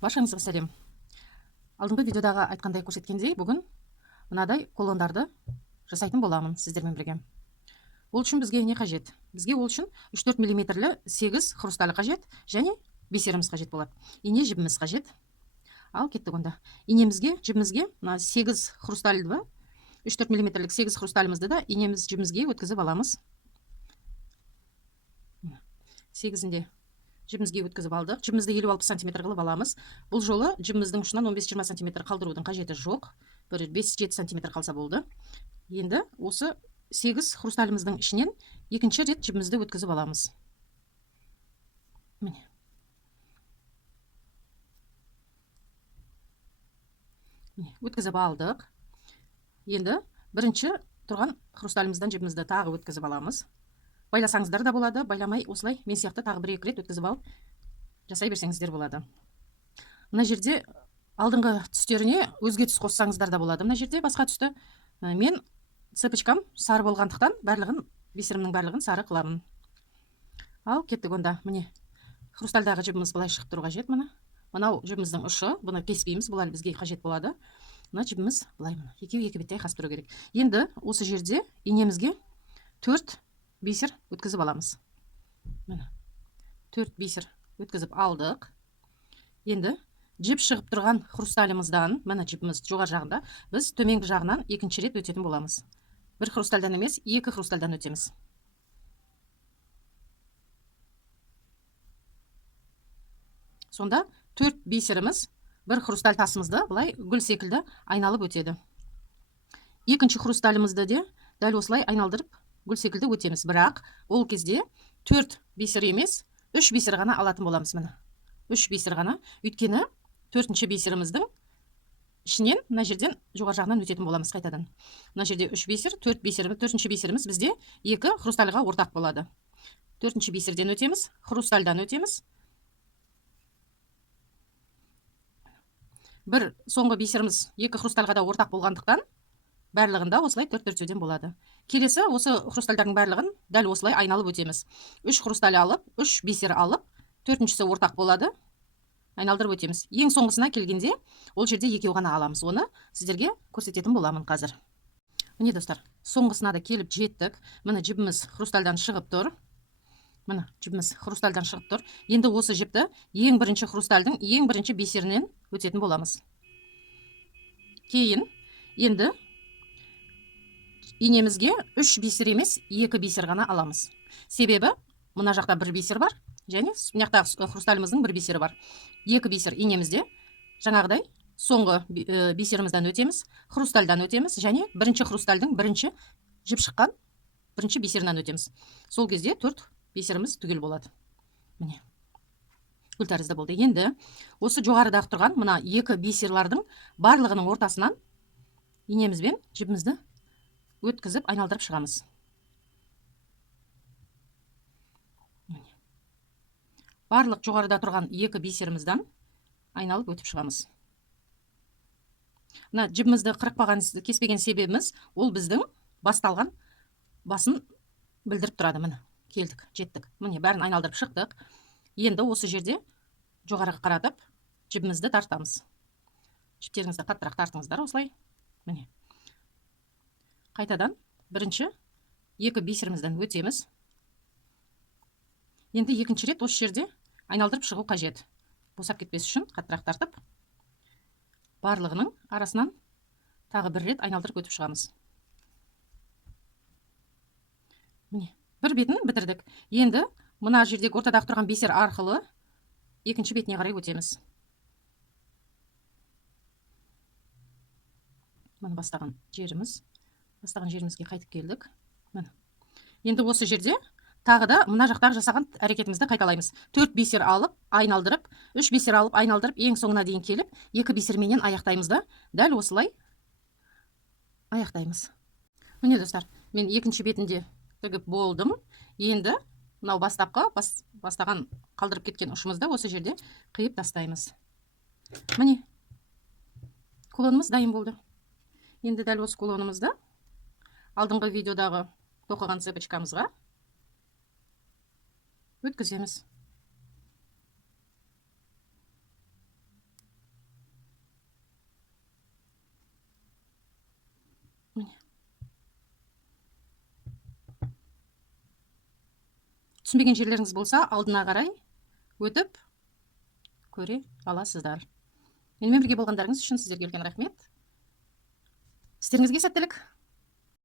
Баршаңызға сәлем. Алдыңғы видеодағы айтқандай көрсеткендей, бүгін мынадай кулондарды жасайтын боламын сіздермен бірге. Ол үшін бізге не қажет? Бізге ол үшін 3-4 мм 8 хрусталі қажет және бисеріміз қажет болады. Ине жібіміз қажет. Ал кеттік онда. Инемізге, жібімізге 8 хрустальды 3-4 мм 8 хрусталімізді да инеміз жібімізге өткізіп аламыз. 8-інде жібімізге өткізіп алдық. Жібімізді 56 см қылып аламыз. Бұл жолы жібіміздің ұшынан 15-20 см қалдырудың қажеті жоқ. Бір 5-7 см қалса болды. Енді осы 8 хрусталіміздің ішінен екінші рет жібімізді өткізіп аламыз. Міне. Өткізіп алдық. Енді бірінші тұрған хрусталіміздің жібімізді тағы өткізіп аламыз. Байласаңыздар да болады, байламай осылай мен сияқты тағы 1-2 рет өткізіп алып жасай берсеңіздер болады. Мына жерде алдыңғы түстеріне өзге түс қоссаңыздар да болады. Мына жерде басқа түсті мен цепочкам сары болғандықтан барлығын, бисерімнің барлығын сары қыламын. Ал кеттік онда. Міне хрустальдағы жібіміз былай шығып тұру қажет. Мынау жібіміздің ұшы, бұны кеспейміз, бұл әлі бізге қажет болады. Мына жібіміз былай екеуі екі беттей қасып тұру керек. Енді осы жерде инемізге 4 бисер өткізіп аламыз. Міне 4 бисер өткізіп алдық. Енді жіп шығып тұрған хрусталіміздан, мына жібіміз жоғары жағында, біз төменгі жағынан екінші рет өтетін боламыз. Бір хрустальдан емес, екі хрустальдан өтеміз. Сонда 4 бисеріміз бір хрусталь тасымызды былай гүл секілді айналып өтеді. Екінші хрусталімізді де дәл осылай айналдырып гүл секілді өтеміз. Бірақ ол кезде 4 бисер емес, 3 бисер ғана алатын боламыз. Міне 3 бисер ғана. Өйткені 4-ші бисеріміздің ішінен мына жерден жоғары жағынан өтетін боламыз қайтадан. Мына жерде 3 бисер, 4-ші бисеріміз бізде 2 хрустальға ортақ болады. 4-ші бисерден өтеміз, хрустальдан өтеміз. Бір соңғы бисеріміз 2 хрустальға да ортақ болғандықтан барлығында осылай 4-4 өтен болады. Келесі осы хрустальдардың барлығын дәл осылай айналып өтеміз. 3 хрусталь алып, 3 бисер алып, 4-шісі ортақ болады. Айналдырып өтеміз. Ең соңғысына келгенде ол жерде екеу ғана аламыз. Оны сіздерге көрсететін боламын қазір. Міне достар, соңғысына да келіп жеттік. Міне жібіміз хрустальдан шығып тұр. Міне жібіміз хрустальдан шығып тұр. Енді осы жіпті ең бірінші хрустальдың ең бірінші бисерінен өтетін боламыз. Кейін енді инемізге 3 бисер емес, 2 бисер ғана аламыз. Себебі мына жақта 1 бисер бар, және мынаяқтағы хрусталіміздің 1 бисері бар. 2 бисер инемізде жаңағыдай соңғы бисерімізден өтеміз, хрустальдан өтеміз, және бірінші хрустальдың бірінші жіп шыққан бірінші бисерінен өтеміз. Сол кезде 4 бисеріміз түгел болады. Міне гүл тәрізді болды. Енді осы жоғарыдағы тұрған мына 2 бисерлардың барлығының ортасынан инемізбен жібімізді өткізіп айналдырып шығамыз. Барлық жоғарыда тұрған 2 бисерімізден айналып өтіп шығамыз. Мына жібімізді қырықпаған, кеспеген себебіміз ол біздің басталған басын білдіріп тұрады. Міне келдік, жеттік. Міне бәрін айналдырып шықтық. Енді осы жерде жоғарыға қаратып жібімізді тартамыз. Жіптеріңізді қаттырақ тартыңыздар осылай. Міне қайтадан бірінші 2 бисерімізден өтеміз. Енді екінші рет осы жерде айналдырып шығу қажет. Босап кетпес үшін қаттырақ тартып, барлығының арасынан тағы 1 рет айналдырып өтіп шығамыз. Міне, бір бетін бітірдік. Енді мына жердегі ортадағы тұрған бисер арқылы екінші бетіне қарай өтеміз. Міне бастаған жерімізге қайтып келдік. Енді осы жерде тағы да мына жақтағы жасаған әрекетімізді қайталаймыз. 4 бисер алып, айналдырып, 3 бисер алып, айналдырып, ең соңына дейін келіп, 2 бисерменен аяқтаймыз да, дәл осылай аяқтаймыз. Міне достар, мен екінші бетінде тігіп болдым. Енді мынау бастаған қалдырып кеткен ұшымызды осы жерде қиып тастаймыз. Міне кулонымыз дайын болды. Енді дәл осы кулонымызды алдыңғы видеодағы тоқыған цепочкамызға өткіземіз. міне түсінбеген жерлеріңіз болса алдына қарай өтіп көре аласыздар. Менімен бірге болғандарыңыз үшін сіздерге үлкен рахмет. Істеріңізге сәттілік.